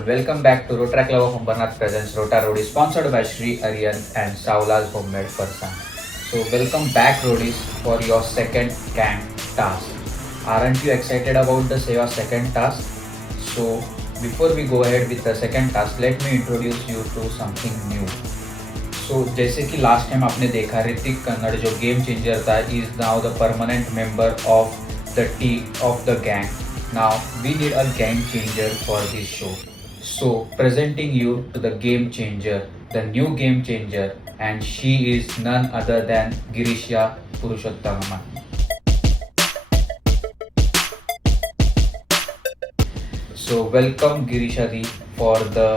everyone, welcome back to Rotaract Club of Ambernath presents Rota Roadies, sponsored by Sri Aryan and Saula's Homemade Farsan. So welcome back Roadies for your second gang task. Aren't you excited about your second task? So before we go ahead with the second task, let me introduce you to something new. So जैसे कि last time आपने देखा ऋतिक कन्नड़ जो game changer था is now the permanent member of the team of the gang. Now we need a game changer for this show. So presenting you to the game changer, the new game changer, and she is none other than Girisha Purushottamma. So welcome Girisha Di for the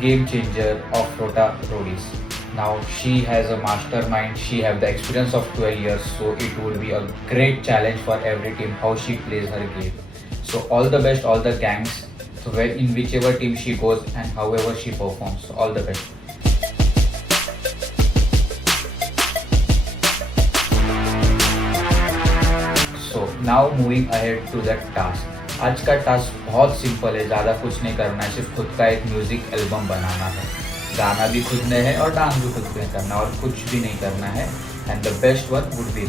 game changer of Rota Roadies. Now she has a mastermind, she have the experience of 12 years, so it would be a great challenge for every team how she plays her game. So all the best, all the gangs, so in whichever team she goes and however she performs, so all the best. So now moving ahead to the task. आज का task बहुत simple है, ज़्यादा कुछ नहीं करना है, सिर्फ खुद का एक म्यूजिक एल्बम बनाना है. गाना भी खुद ने है और डांस भी खुद ने करना और कुछ भी नहीं करना है. And the best one would be.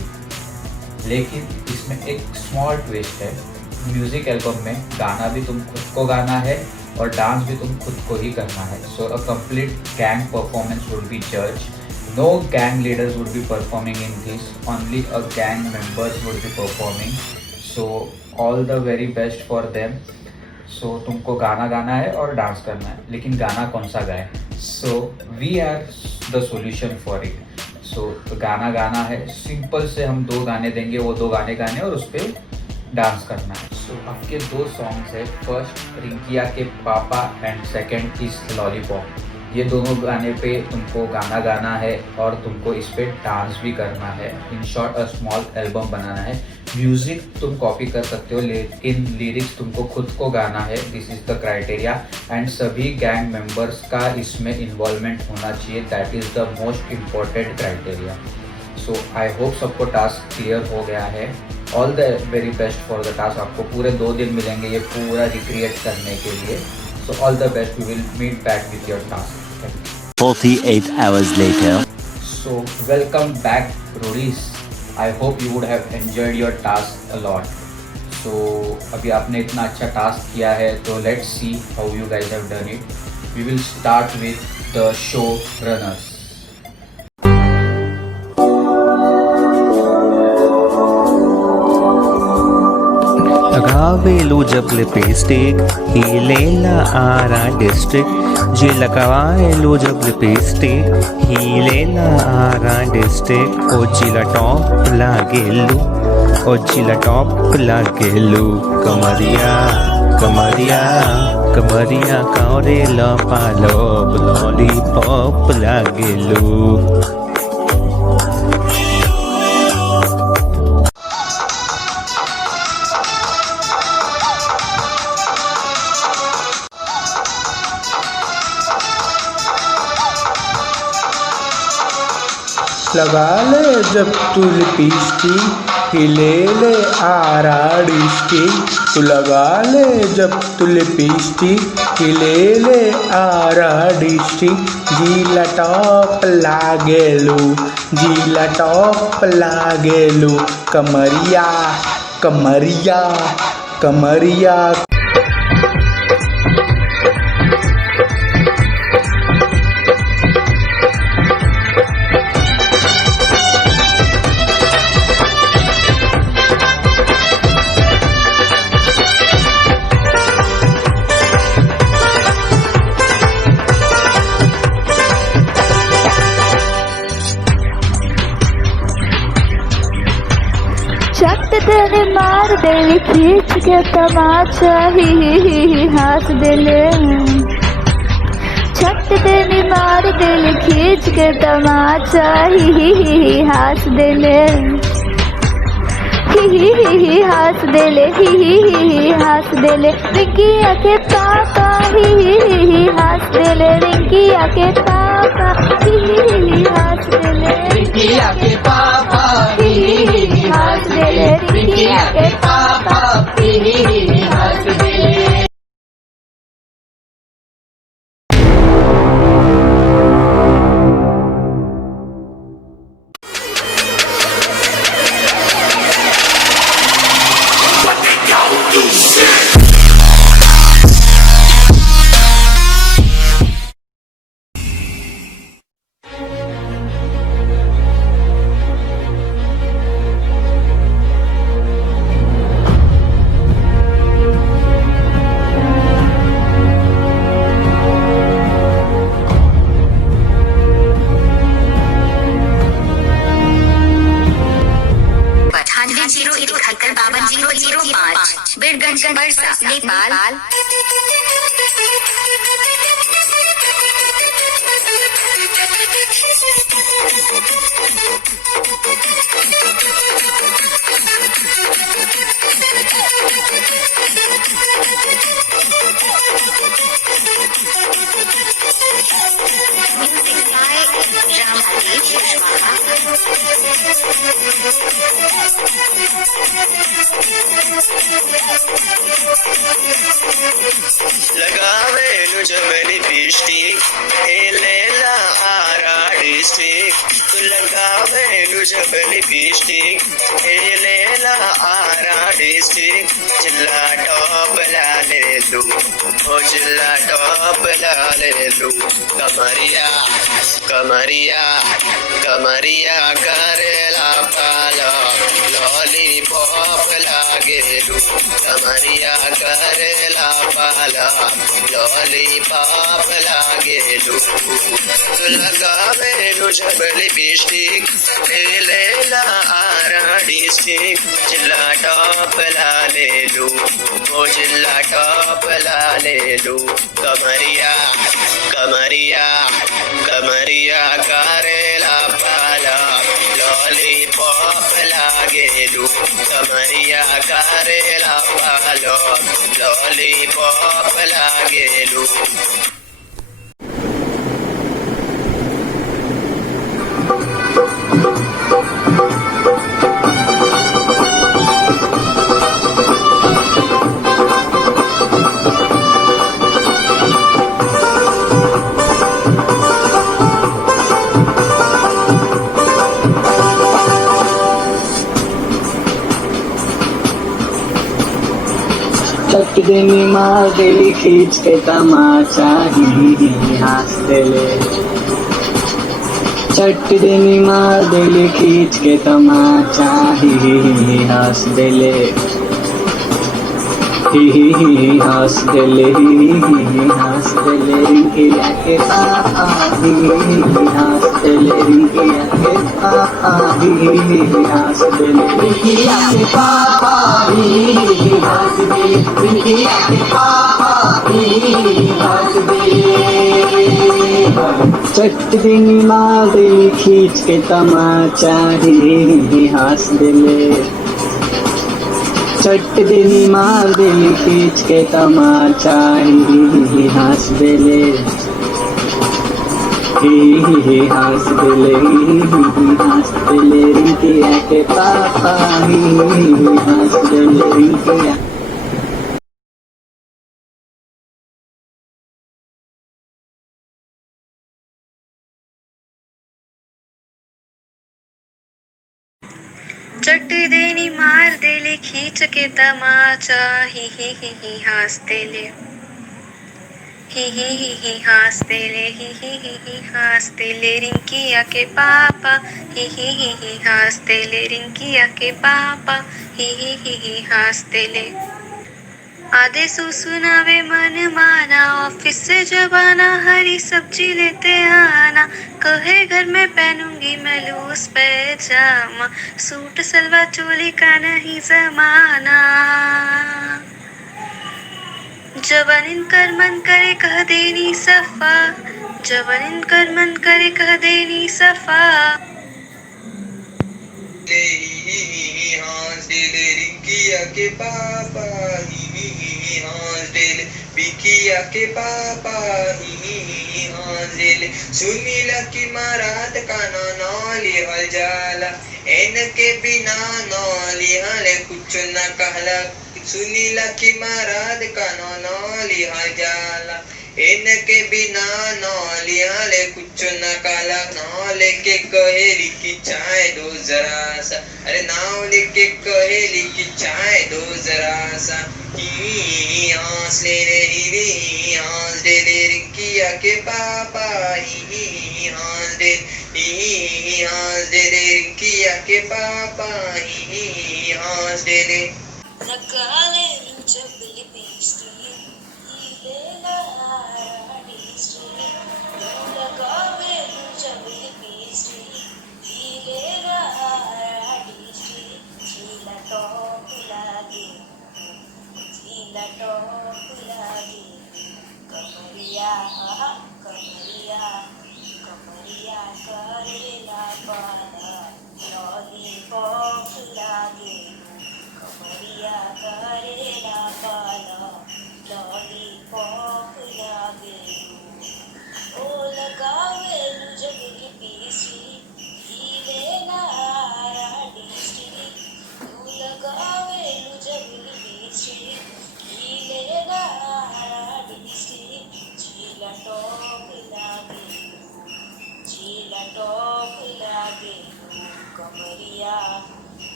लेकिन इसमें एक स्मॉल ट्विस्ट है. म्यूजिक एल्बम में गाना भी तुम खुद को गाना है और डांस भी तुम खुद को ही करना है. So a complete gang performance would be जज. No gang leaders would be performing in this, only a gang members would be performing. So all the very best for them. So तुमको गाना गाना है और डांस करना है, लेकिन गाना कौन सा गाए? So we are the solution for it. So गाना गाना है, सिंपल से हम 2 गाने देंगे, वो 2 गाने गाने और उस पर डांस करना है. सो आपके 2 सॉन्ग्स है. फर्स्ट रिंकिया के पापा एंड सेकंड इज लॉलीपॉप. ये दोनों गाने पे तुमको गाना गाना है और तुमको इस पे डांस भी करना है. In short a small album बनाना है. म्यूजिक तुम कॉपी कर सकते हो, लेकिन लिरिक्स तुमको खुद को गाना है. दिस इज द क्राइटेरिया. एंड सभी गैंग मेंबर्स का इसमें इन्वॉल्वमेंट होना चाहिए. That is the most important criteria. So I hope सबको टास्क क्लियर हो गया है. All the very best for the task. आपको पूरे 2 दिन मिलेंगे ये पूरा रिक्रिएट करने के लिए. So all the best. We will meet back with your task. 48 hours later. So welcome back Roadies. I hope you would have enjoyed your task a lot. So अभी आपने इतना अच्छा टास्क किया है, तो let's see how you guys have done it. We will start with the show runners. लगावेलू जब lipstick हीलेला Ara district. जी लगावेलू जब लिपस्टिक हीलेला आरा डिस्ट्रिक्ट. ओ जिला टॉप लागेलू, ओ जिला टॉप लागेलू. कमरिया कमरिया कमरिया कारे लपालो लॉलीपॉप लागेलू. लगा ले जब तू लिपस्टिक हिले ले आरा डिस्ट्रिक्ट. तू लगा ले जब तू लिपस्टिक हिले ले आरा डिस्ट्रिक्ट. जिला टॉप लागेलू, जिला टॉप लागेलू. कमरिया कमरिया कमरिया. छत तेरे मार दे खींच के तमाचा ही हंस देले. छत तेरे मार दे खींच के तमाचा ही हंस देले. ही हंस देले, ही हंस देले. रिंकिया के पापा ही हंस देले. रिंकिया के पापा ही हंस देले. रिंकिया के पापा ही हंस देले. रिंकिया के पापा ही हंस देले. वीरगंज परसा नेपाल। Music by Ramadesh लगावेलु जबली पिष्टी लेला आरा डिस्ट्रिक्ट तू लगावेलु जबली पिष्टी लेला आरा डिस्ट्रिक्ट जिला टॉप लाले लू ओ जिला टॉप लाले लू कमरिया कमरिया कमरिया करेला पाला लॉलीपॉप लागेलू कमरिया करेला पाला लॉलीपॉप लागेलू तू लगावेलु जबली पिष्टिक लेला आरा डिस्ट्रिक्ट जिला टॉप लालेलू ओ जिला टॉप लालेलू कमरिया कमरिया कमरिया करेला पाला लॉलीपॉप लागेलू कमरिया करेला पाला लॉलीपॉप लागेलू। चट देनी मार देली खींच के तमाचा ही हंस देले चट देनी मार देली खींच के तमाचा ही हंस देले ही हंस देले हंस देले रिंकिया के पापा ही हंस देले रिंकिया के पापा ही हंस देले रिंकिया के पापा ही हंस देले रिंकिया के पापा ही हंस देले चट दिन मार देली खींच के तमाचा ही हंस देले चट देनी मार देली खींच के तमाचा ही हंस देले ही हंस देले हंस देले रिंकिया के पापा ही हंस देले रिंकिया। चट देनी मार देले खींच के तमाचा ही हंस देले ही हंस देले ही हंस देले रिंकिया के पापा ही हंस देले रिंकिया के पापा ही हंस देले। आधे सुनावे मन माना ऑफिस से जब आना हरी सब्जी लेते आना कहे घर में पहनूंगी मैं लूज पैजामा सूट सलवार चोली का नहीं जमाना जवन इनकर मन करे कह देनी सफा जवन इनकर मन करे कह देनी सफा। रिंकिया के पापा हंस देले बिकिया के पापा हंस देले सुनीला की मारात का नौली हल जाला एन के बिना नौली हले कुछ न कहला सुनीला की मारात का नौली हल जाला इनके बिना नौली हले कुछ न काला नाव लेके कहेली की चाय दो जरा सा अरे नाव लेके कहेली की चाय दो जरा सा ही हंस ले रे हंस दे ले रिंकिया के पापा ही हंस दे रिंकिया के पापा ही हंस दे ले नकाले चबली पेस्ट्री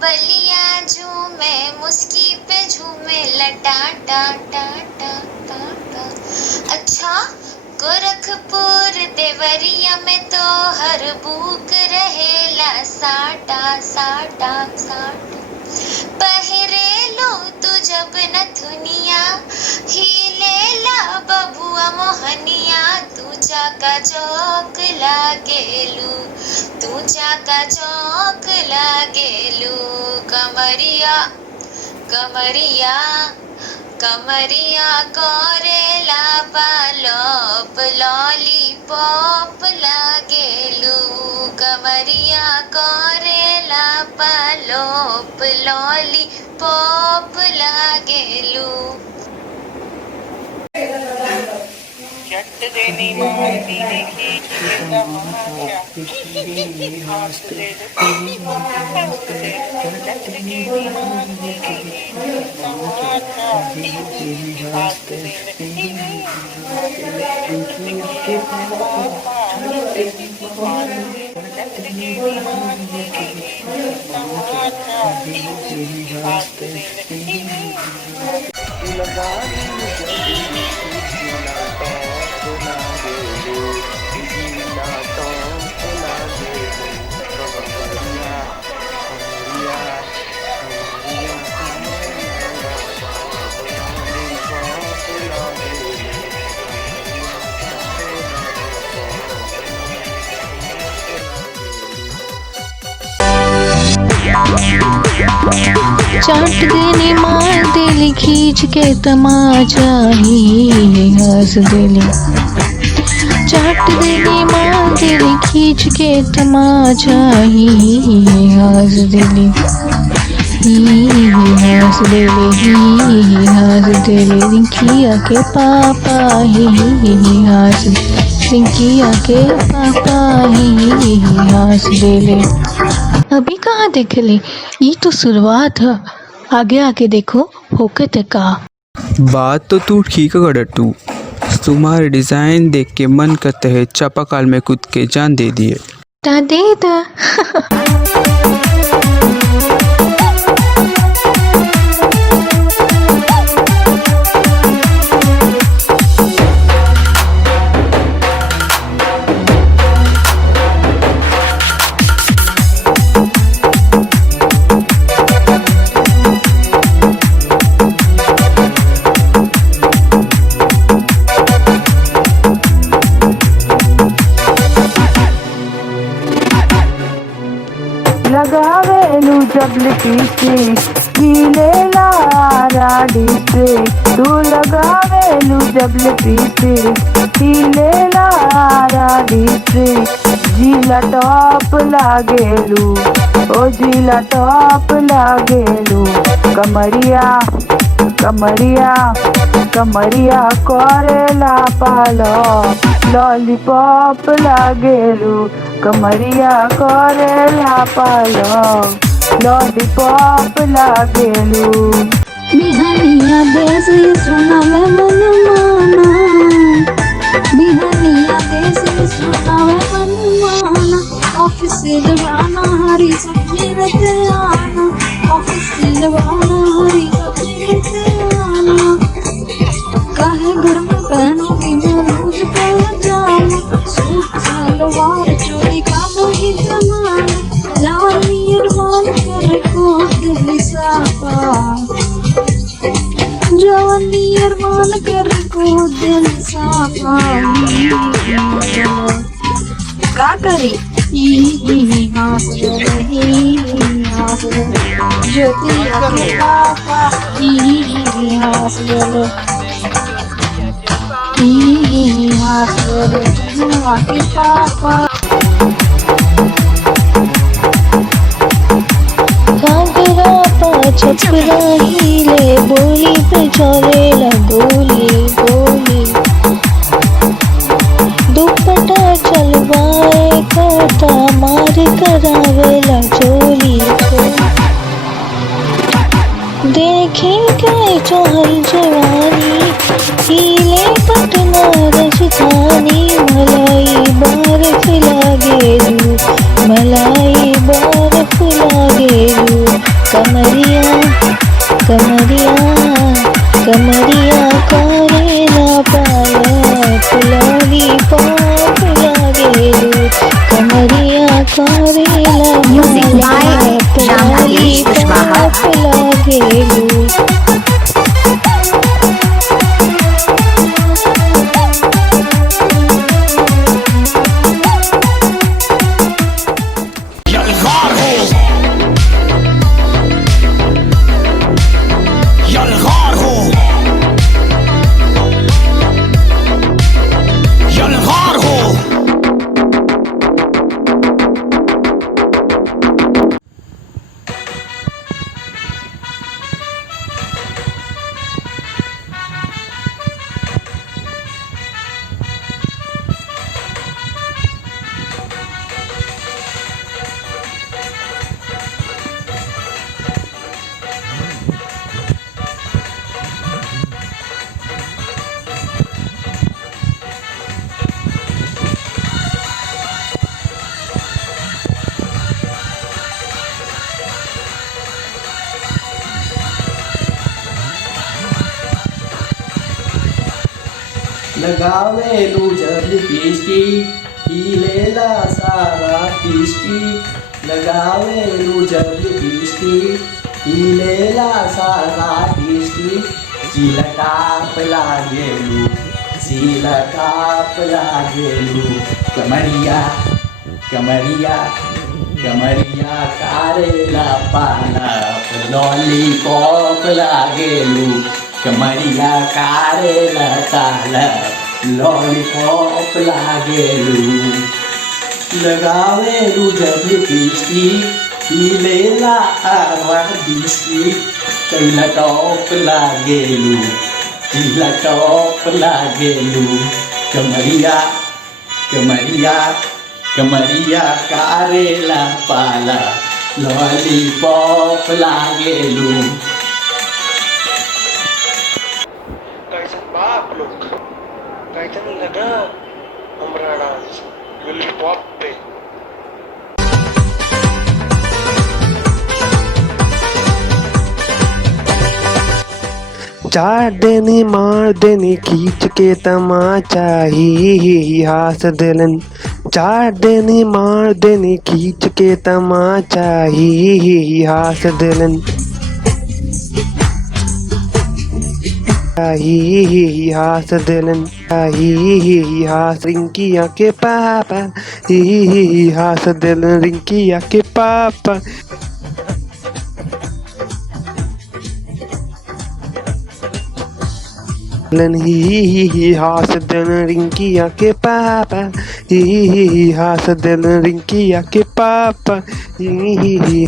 बलिया झूमे मुस्की पे झूमे लटा टा टा टा टा टा। अच्छा गोरखपुर देवरिया में तो हर बुक रहेला साटा साटा साटा। पहरेलो तू जब नथुनिया हिलेला बबुआ मोहनिया। तू चाका चौक लागेलू तू चाका चौक लागेलू। कमरिया कमरिया कमरिया करेला पालोप लॉलीपॉप लागेलू। कमरिया करेला पालोप लॉलीपॉप लागेलू। चट देनी मारती देखी तमाचा हंस दे चट देनी मारती देखी तमाचा हंस दे चाट देनी मार देली खींच के तमाचा ही हंस देली। चाट देनी मार देली खींच के तमाचा ही हंस देली। हंस देली हंस देली रिंकिया के पापा ही हंस रिंकिया के पापा ही हंस देली। अभी कहाँ देखले, ये तो शुरुआत है, आगे आगे देखो होके ते का। बात तो तू ठीक कर तू, तुम्हारे डिजाइन देख के मन करते है चापाकल में कूद के जान दे दिए। दे दा लगावेलू जब लिपस्टिक हिलेला आरा डिस्ट्रिक्ट। तू लगावेलू जब लिपस्टिक हिलेला आरा डिस्ट्रिक्ट। जिला टॉप लागेलू ओ जिला टॉप लागेलू। कमरिया कमरिया कमरिया करेला पालो लॉलीपॉप लागेलू। कमरिया करेला पालो लॉलीपॉप लागेलू। बिहानिया देसी सुनावे मन माना, बिहानिया देसी सुनावे मन माना। ऑफिस से जवाना हरी सब्जी लेते आना, ऑफिस से जवाना हरी सब्जी लेते आना। काहे घर में पहनोगी मैं रोज पैजामा, सूट सलवार चोली का नहीं जमाना। जवानी अरमान करे को दिल साफा, जवानी अरमान करे को दिल साफा। का करी हंस रही ज्योतिया के पापा हंस रहे के पापा। घाघरा पा छपरा हिले बोली पे चलेला गोली गोली। दुपट्टा चलवाए करता मार करावेला चोली। खींचे चहल जवानी हिले पटना राजधानी मलाई बर्फ लागेलू मलाई बर्फ लागेलू कमरिया कमरिया कमरिया करेला पालक लॉलीपॉप लागेलू कमरिया करेला Music by Ramesh Kushwaha. लागेलू लगावेलू जब लिपस्टिक हिलेला सारा डिस्ट्रिक्ट लगावेलू जब लिपस्टिक हिलेला सारा डिस्ट्रिक्ट चिलकाप लागेलू कमरिया कमरिया कमरिया कारेला पालक लॉलीपॉप लागेलू कमरिया कारेला पालक लॉलीपॉप लागेलू लगावेलू जब लिपस्टिक हिलेला आरा डिस्ट्रिक्ट कैला टॉप लागेलू कमरिया कमरिया कमरिया कारेला पाला लॉलीपॉप लागेलू। कैसन बा आप लोग कैसन लगा हमारा डांस लॉलीपॉप पे। चार देनी मार देनी खींच के तमाचा ही हास दिलन चार देनी मार देनी खींच के तमाचा ही हास दिलन ही हास दिलन ही हास रिंकिया के पापा ही हास दिलन रिंकिया के पापा ही हास दिल रिंकिया के पापा ही हास दिल रिंकिया के पापा ही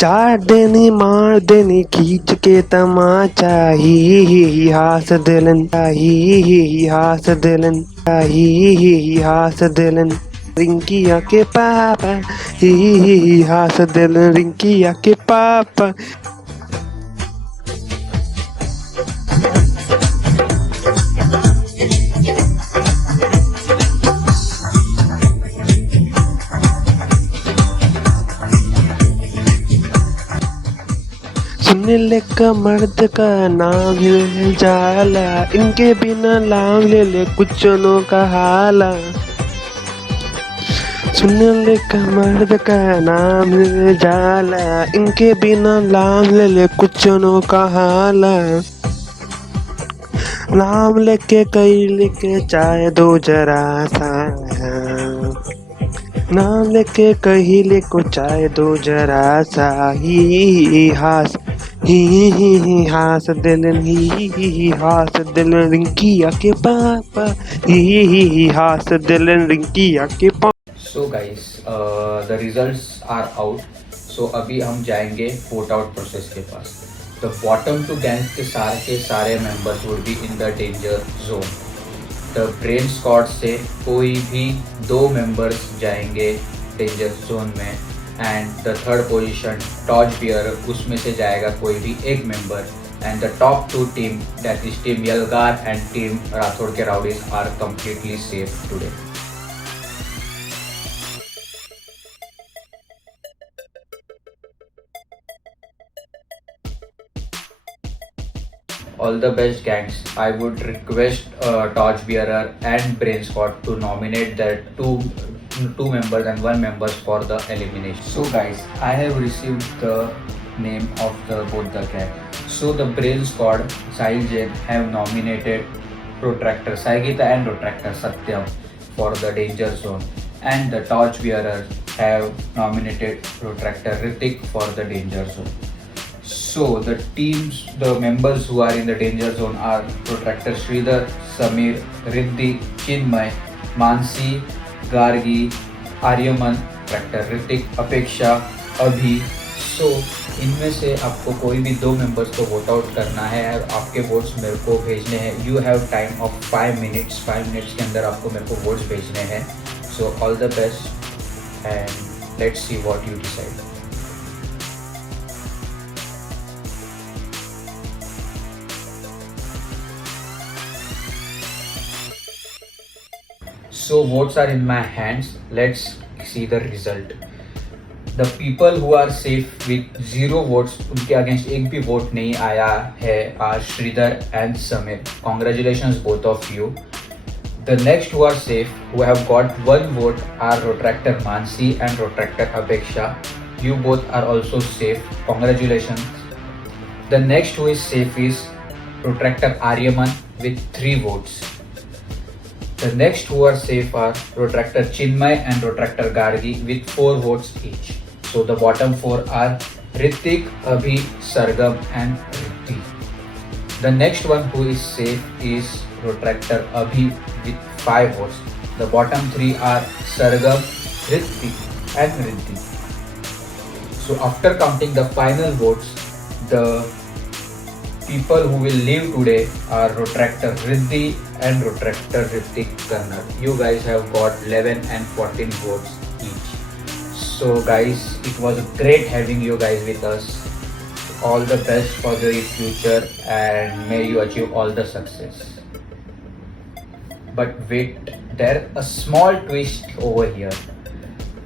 चार देनी मार देनी खींच के तमाचा ही हास दिलन ही हास दिलन ही हास दिलन रिंकिया के पापा ही हास दिल रिंकिया के पापा। सुनील का मर्द का नाम है जाला इनके बिना नाम ले ले कुछ नो का हाला सुनील का मर्द का नाम है जाला इनके बिना नाम ले ले कुछ नो का हाला नाम लेके कई लेके चाहे दो जरा सा नाम लेके कहीं ले को चाहे दो जरा सा ही हास ही हास दिलन ही हास दिलन रिंकिया के पापा ही हास दिलन रिंकिया के पापा। सो गाइस द रिजल्ट्स आर आउट। सो अभी हम जाएंगे वोट आउट प्रोसेस के पास। द बॉटम टू गैंग्स के सारे members would be in the danger zone. The brain squad से कोई भी 2 मेंबर्स जाएंगे डेंजर जोन में and the third position torch bearer, उसमें से जाएगा कोई भी एक member. And the top 2 team, that is team Elgar and team Rathore के rowdies, are completely safe today. All the best, gangs. I would request Torchbearer and Brain Squad to nominate their two members and one members for the elimination. So guys, I have received the name of both the gang. So the Brain Squad, Sahil Jain, have nominated Protractor Saigita and Protractor Satyam for the danger zone, and the Torchbearers have nominated Protractor Ritik for the danger zone. So the members who are in the danger zone are Protractor Sridhar, Samir, Riddhi, Chinmay, Mansi, Gargi, Aryaman, Protractor Ritik, Apeksha, Abhi. So इनमें से आपको कोई भी 2 members को vote out करना है और आपके वोट्स मेरे को भेजने हैं. You have time of 5 minutes. 5 minutes के अंदर आपको मेरे को वोट्स भेजने हैं. सो all the best and let's see what you decide. So votes are in my hands. Let's see the result. The people who are safe with 0 votes, उनके against एक भी वोट नहीं आया है, are Sridhar and Samir. Congratulations both of you. The next who are safe, who have got 1 vote, are Protractor Mansi and Protractor Apeksha. You both are also safe. Congratulations. The next who is safe is Protractor Aryaman with 3 votes. The next who are safe are Protractor Chinmay and Protractor Gargi with 4 votes each. So the bottom 4 are Ritik, Abhi, Sargam and Riddhi. The next one who is safe is Protractor Abhi with 5 votes. The bottom 3 are Sargam, Riddhi and Riddhi. So after counting the final votes, the people who will leave today are Protractor Riddhi and Protractor Ritik Karnar. You guys have got 11 and 14 votes each. So guys, it was great having you guys with us. All the best for the future and may you achieve all the success. But wait, there a small twist over here.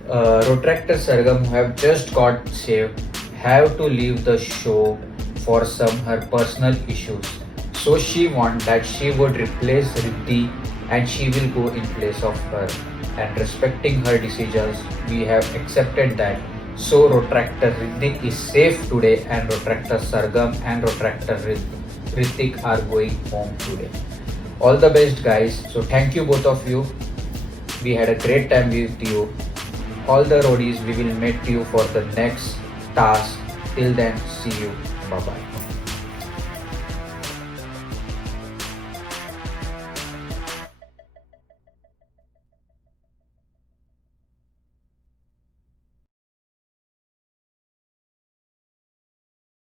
Protractor Sargam, who have just got saved, have to leave the show for some her personal issues. So she want that she would replace Riddhi and she will go in place of her. And respecting her decisions, we have accepted that. So Protractor Riddhi is safe today and Protractor Sargam and Protractor Ritik are going home today. All the best guys. So thank you both of you. We had a great time with you. All the roadies, we will meet you for the next task. Till then, see you. Bye bye.